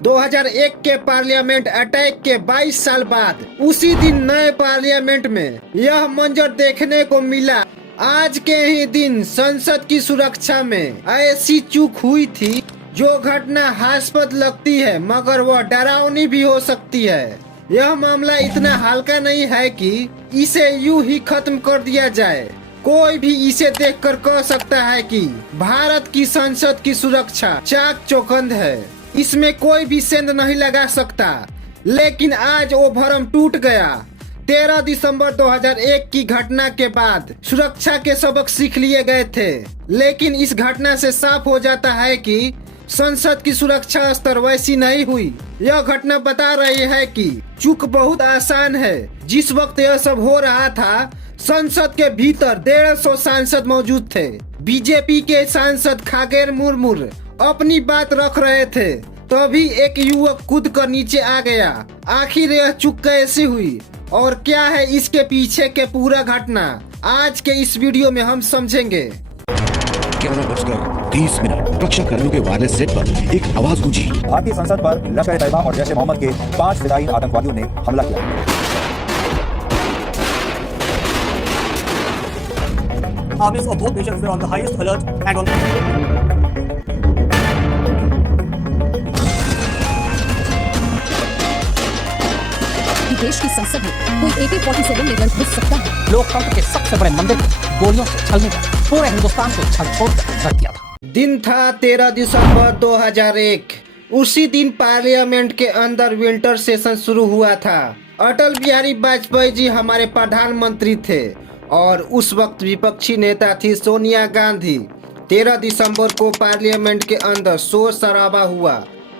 2001 के parliament attack के 22 साल बाद उसी दिन नए पार्लियामेंट में यह मंजर देखने को मिला। आज के ही दिन संसद की सुरक्षा में ऐसी चूक हुई थी जो घटना हास्यास्पद लगती है, मगर वह डरावनी भी हो सकती है। यह मामला इतना हल्का नहीं है कि इसे यूं ही खत्म कर दिया जाए। कोई भी इसे देखकर कह सकता है कि भारत की संसद की सुरक्षा चाक चौबंद है, इसमें कोई भी सेंध नहीं लगा सकता। लेकिन आज वो भरम टूट गया। 13 दिसंबर 2001 की घटना के बाद सुरक्षा के सबक सीख लिए गए थे, लेकिन इस घटना से साफ हो जाता है कि संसद की सुरक्षा स्तर वैसी नहीं हुई। यह घटना बता रही है कि चूक बहुत आसान है। जिस वक्त यह सब हो रहा था, संसद के भीतर 150 सांसद मौजूद थे। बीजेपी के सांसद खगेन मुर्मू अपनी बात रख रहे थे, तभी एक युवक कूद कर नीचे आ गया। आखिर यह चूक कैसे हुई और क्या है इसके पीछे के पूरा घटना, आज के इस वीडियो में हम समझेंगे। 11:30 सुरक्षा कर्मियों के वायरलेस सेट पर एक आवाज गूंजी। भारतीय संसद पर लश्कर-ए-तैयबा और जैश-ए-मोहम्मद के 5 फिदायीन आतंकवादियों ने हमला किया। Armies of both nations were on the highest alert and on देश की संसद में कोई AK-47 लेकर घुस सकता है। लोकतंत्र के सबसे बड़े मंदिर को गोलियों से छलने का पूरे हिंदुस्तान को छल-छोड़ रख दिया था। दिन था 13 दिसंबर 2001। उसी दिन पार्लियामेंट के अंदर विंटर सेशन शुरू हुआ था। अटल बिहारी वाजपेयी जी हमारे प्रधानमंत्री थे और उस वक्त विपक्षी नेता थी सोनिया गांधी। 13 दिसंबर को पार्लियामेंट के अंदर शोर शराबा हुआ।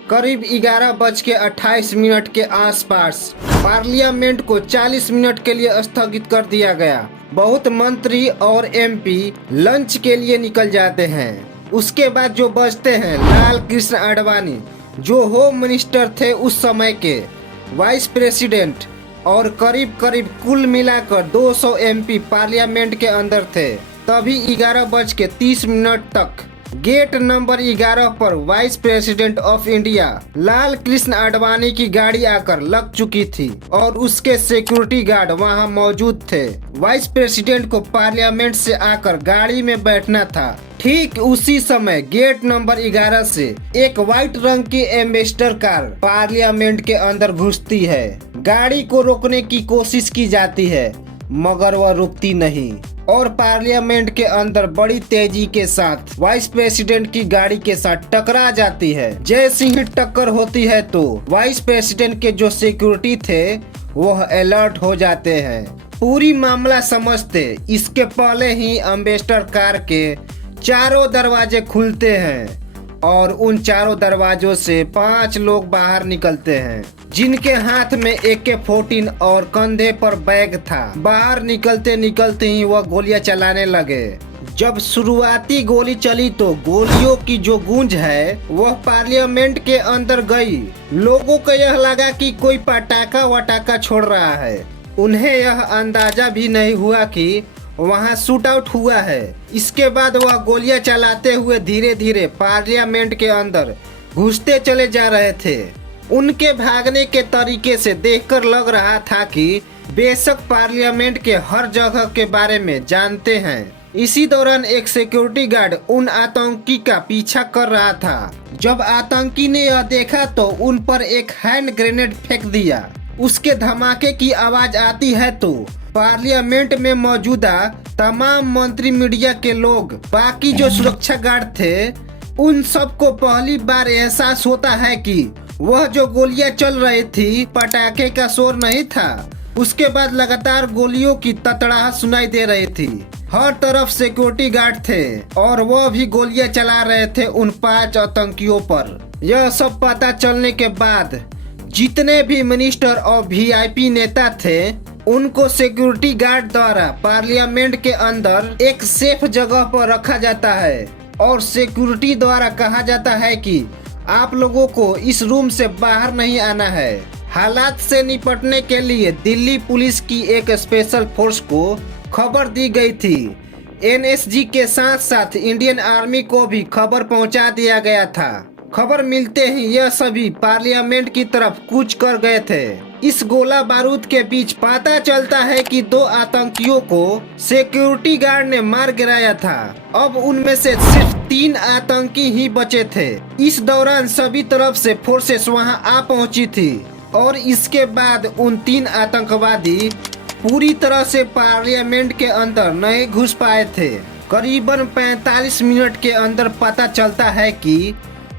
करीब 11:28 के आसपास पार्लियामेंट को 40 मिनट के लिए स्थगित कर दिया गया। बहुत मंत्री और MP लंच के लिए निकल जाते हैं। उसके बाद जो बचते हैं, लाल कृष्ण आडवाणी जो होम मिनिस्टर थे उस समय के, वाइस प्रेसिडेंट और करीब कुल मिलाकर 200 MP पार्लियामेंट के अंदर थे। तभी 11:30 तक गेट नंबर 11 पर vice president of India Lal Krishna Advani की गाड़ी आकर लग चुकी थी और उसके सिक्योरिटी गार्ड वहां मौजूद थे। वाइस प्रेसिडेंट को पार्लियामेंट से आकर गाड़ी में बैठना था। ठीक उसी समय गेट नंबर 11 से एक व्हाइट रंग की एम्बेसडर कार पार्लियामेंट के अंदर घुसती है। गाड़ी को रोकने की कोशिश की जाती है, मगर वह रुकती नहीं और पार्लियामेंट के अंदर बड़ी तेजी के साथ वाइस प्रेसिडेंट की गाड़ी के साथ टकरा जाती है। जैसे ही टक्कर होती है तो वाइस प्रेसिडेंट के जो सिक्योरिटी थे वह अलर्ट हो जाते हैं। पूरी मामला समझते इसके पहले ही एम्बेसडर कार के चारों दरवाजे खुलते हैं और उन चारों दरवाजों से 5 लोग बाहर निकलते हैं, जिनके हाथ में AK-14 और कंधे पर बैग था। बाहर निकलते ही वह गोलियां चलाने लगे। जब शुरुआती गोली चली तो गोलियों की जो गूंज है वह पार्लियामेंट के अंदर गई। लोगों को यह लगा कि कोई पटाखा वटाखा छोड़ रहा है। उन्हें यह अंदाजा भी नहीं हुआ कि वहां शूट आउट हुआ है। इसके बाद वह गोलियां चलाते हुए धीरे धीरे पार्लियामेंट के अंदर घुसते चले जा रहे थे। उनके भागने के तरीके से देखकर लग रहा था कि बेशक पार्लियामेंट के हर जगह के बारे में जानते हैं। इसी दौरान एक सिक्योरिटी गार्ड उन आतंकी का पीछा कर रहा था। जब आतंकी ने यह देखा तो उन पर एक हैंड ग्रेनेड फेंक दिया। उसके धमाके की आवाज आती है तो पार्लियामेंट में मौजूदा तमाम मंत्री, मीडिया के लोग, बाकी जो सुरक्षा गार्ड थे, उन सबको पहली बार एहसास होता है कि वह जो गोलियां चल रही थी पटाखे का शोर नहीं था। उसके बाद लगातार गोलियों की तड़तड़ाहट सुनाई दे रही थी। हर तरफ सिक्योरिटी गार्ड थे और वह भी गोलियां चला रहे थे उन 5 आतंकियों पर। यह सब पता चलने के बाद जितने भी मिनिस्टर और VIP नेता थे उनको सिक्योरिटी गार्ड द्वारा पार्लियामेंट के अंदर एक सेफ जगह पर रखा जाता है और सिक्योरिटी द्वारा कहा जाता है कि आप लोगों को इस रूम से बाहर नहीं आना है। हालात से निपटने के लिए दिल्ली पुलिस की एक स्पेशल फोर्स को खबर दी गई थी। NSG के साथ साथ इंडियन आर्मी को भी खबर पहुंचा दिया गया था। खबर मिलते ही यह सभी पार्लियामेंट की तरफ कूच कर गए थे। इस गोला बारूद के बीच पता चलता है कि 2 आतंकियों को सिक्योरिटी गार्ड ने मार गिराया था। अब उनमें से सिर्फ 3 आतंकी ही बचे थे। इस दौरान सभी तरफ से फोर्सेस वहां आ पहुंची थी और इसके बाद उन 3 आतंकवादी पूरी तरह से पार्लियामेंट के अंदर नहीं घुस पाए थे। करीबन 45 मिनट के अंदर पता चलता है कि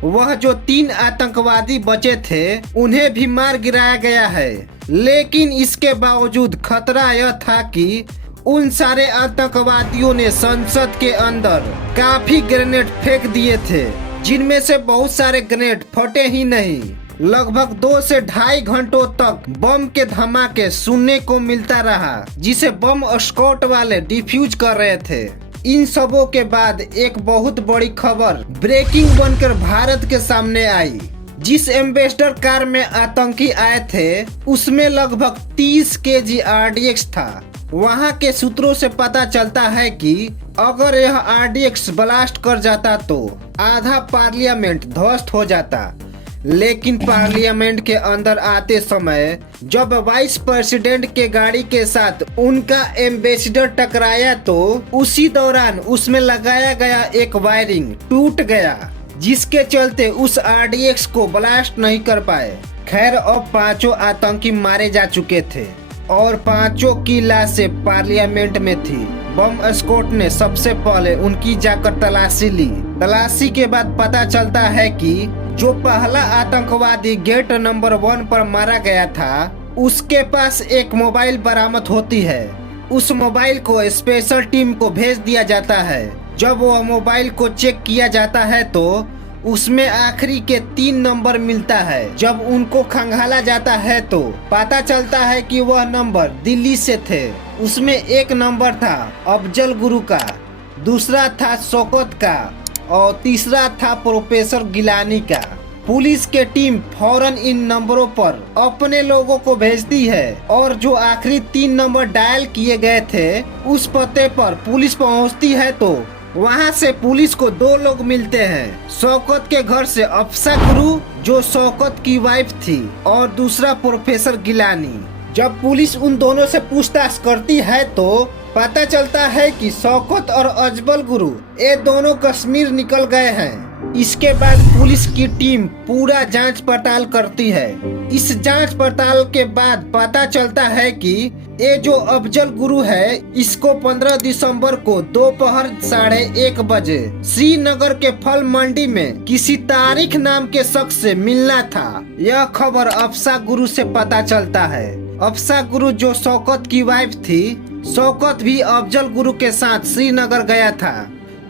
वह जो 3 आतंकवादी बचे थे उन्हें भी मार गिराया गया है। लेकिन इसके बावजूद खतरा यह था कि उन सारे आतंकवादियों ने संसद के अंदर काफी ग्रेनेड फेंक दिए थे, जिनमें से बहुत सारे ग्रेनेड फटे ही नहीं। लगभग 2 से 2.5 घंटों तक बम के धमाके सुनने को मिलता रहा, जिसे बम स्क्वाड वाले डिफ्यूज कर रहे थे। इन सबों के बाद एक बहुत बड़ी खबर ब्रेकिंग बनकर भारत के सामने आई। जिस एम्बेसडर कार में आतंकी आए थे उसमें लगभग 30 केजी RDX था। वहां के सूत्रों से पता चलता है कि अगर यह RDX ब्लास्ट कर जाता तो आधा पार्लियामेंट ध्वस्त हो जाता। लेकिन पार्लियामेंट के अंदर आते समय जब वाइस प्रेसिडेंट के गाड़ी के साथ उनका एम्बेसडर टकराया तो उसी दौरान उसमें लगाया गया एक वायरिंग टूट गया, जिसके चलते उस RDX को ब्लास्ट नहीं कर पाए। खैर, अब 5 आतंकी मारे जा चुके थे और 5 की लाशें पार्लियामेंट में थी। बम स्क्वाड ने सबसे पहले उनकी जाकर तलाशी ली। तलाशी के बाद पता चलता है कि जो पहला आतंकवादी गेट नंबर 1 पर मारा गया था उसके पास एक मोबाइल बरामद होती है। उस मोबाइल को स्पेशल टीम को भेज दिया जाता है। जब वो मोबाइल को चेक किया जाता है तो उसमें आखिरी के 3 नंबर मिलता है। जब उनको खंगाला जाता है तो पता चलता है कि वह नंबर दिल्ली से थे। उसमें एक नंबर था अफजल गुरु का, दूसरा था शौकत का और तीसरा था प्रोफेसर गिलानी का। पुलिस के टीम फौरन इन नंबरों पर अपने लोगों को भेजती है और जो आखिरी 3 नंबर डायल किए गए थे उस पते पर पुलिस पहुंचती है तो वहां से पुलिस को 2 लोग मिलते हैं। शौकत के घर से अफसा गुरु जो शौकत की वाइफ थी और दूसरा प्रोफेसर गिलानी। जब पुलिस उन दोनों से पूछताछ करती है तो पता चलता है कि शौकत और अजबल गुरु ये दोनों कश्मीर निकल गए हैं। इसके बाद पुलिस की टीम पूरा जांच पड़ताल करती है। इस जांच पड़ताल के बाद पता चलता है कि ये जो अफजल गुरु है इसको 15 दिसंबर को दोपहर 1:30 बजे श्रीनगर के फल मंडी में किसी तारिक नाम के शख्स से मिलना था। यह खबर अफसा गुरु से पता चलता है। अफसा गुरु जो शौकत की वाइफ थी, शौकत भी अफजल गुरु के साथ श्रीनगर गया था।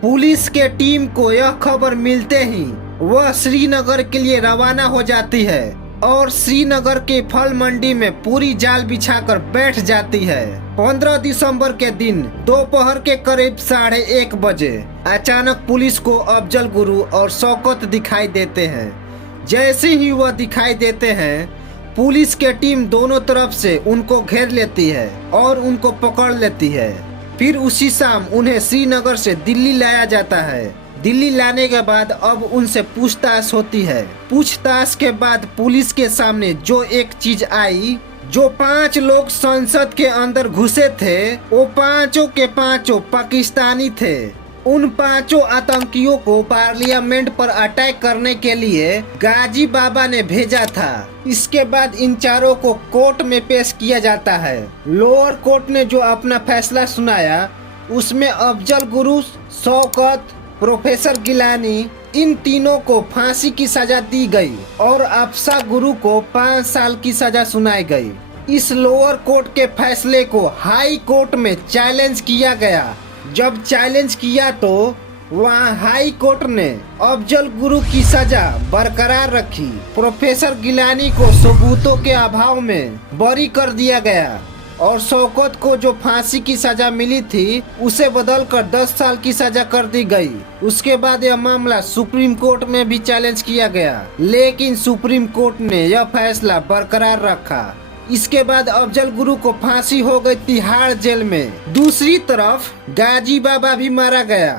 पुलिस के टीम को यह खबर मिलते ही वह श्रीनगर के लिए रवाना हो जाती है और श्रीनगर के फल मंडी में पूरी जाल बिछाकर बैठ जाती है। 15 दिसंबर के दिन दोपहर के करीब 1:30 बजे अचानक पुलिस को अफजल गुरु और शौकत दिखाई देते हैं। जैसे ही वह दिखाई देते हैं पुलिस के टीम दोनों तरफ से उनको घेर लेती है और उनको पकड़ लेती है। फिर उसी शाम उन्हें श्रीनगर से दिल्ली लाया जाता है। दिल्ली लाने के बाद अब उनसे पूछताछ होती है। पूछताछ के बाद पुलिस के सामने जो एक चीज आई, जो 5 लोग संसद के अंदर घुसे थे वो 5 के 5 पाकिस्तानी थे। उन 5 आतंकियों को पार्लियामेंट पर अटैक करने के लिए गाजी बाबा ने भेजा था। इसके बाद इन 4 को कोर्ट में पेश किया जाता है। लोअर कोर्ट ने जो अपना फैसला सुनाया उसमें अफजल गुरु, शौकत, प्रोफेसर गिलानी इन तीनों को फांसी की सजा दी गई और अफसा गुरु को 5 साल की सजा सुनाई गई। इस लोअर कोर्ट के फैसले को हाई कोर्ट में चैलेंज किया गया। जब चैलेंज किया तो वहाँ हाई कोर्ट ने अफजल गुरु की सजा बरकरार रखी। प्रोफेसर गिलानी को सबूतों के अभाव में बरी कर दिया गया और शौकत को जो फांसी की सजा मिली थी उसे बदलकर 10 साल की सजा कर दी गई। उसके बाद यह मामला सुप्रीम कोर्ट में भी चैलेंज किया गया, लेकिन सुप्रीम कोर्ट ने यह फैसला बरकरार रखा। इसके बाद अफजल गुरु को फांसी हो गई तिहाड़ जेल में। दूसरी तरफ गाजी बाबा भी मारा गया।